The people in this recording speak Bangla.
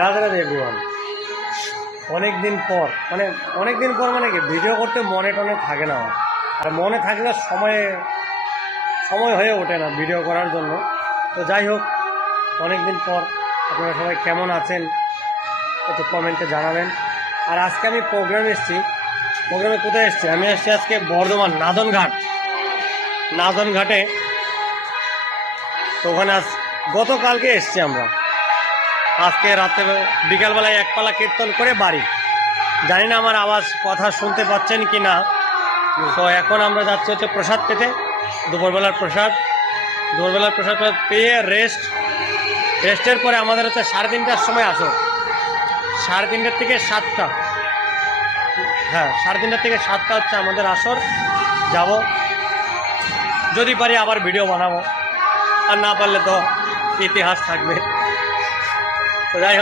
রাধে রাধে এভরিওয়ান। অনেক দিন পর মানে কি ভিডিও করতে মনে টনে থাকে না আমার, আর মনে থাকলে সময় হয়ে ওঠে না ভিডিও করার জন্য। তো যাই হোক, অনেক দিন পর আপনারা সবাই কেমন আছেন একটু কমেন্টে জানাবেন। আর আজকে আমি প্রোগ্রামে কোথায় এসেছি? আমি এসেছি আজকে বর্ধমান নাদনঘাটে। তো ওখানে গতকালকে এসেছি আমরা। আজকে রাতে বিকালবেলায় একপালা কীর্তন করে বাড়ি। জানি না আমার কথা শুনতে পাচ্ছেন কি না। তো এখন আমরা যাচ্ছি হচ্ছে প্রসাদ পেতে, দুপুরবেলার প্রসাদ পেয়ে রেস্টের পরে আমাদের হচ্ছে 3:30টার সময় আসো। 3:30 থেকে 7টা, হ্যাঁ 3:30 থেকে 7টা হচ্ছে আমাদের আসর। যাব, যদি পারি আবার ভিডিও বানাবো, আর না পারলে তো ইতিহাস থাকবে। তো যাই হোক।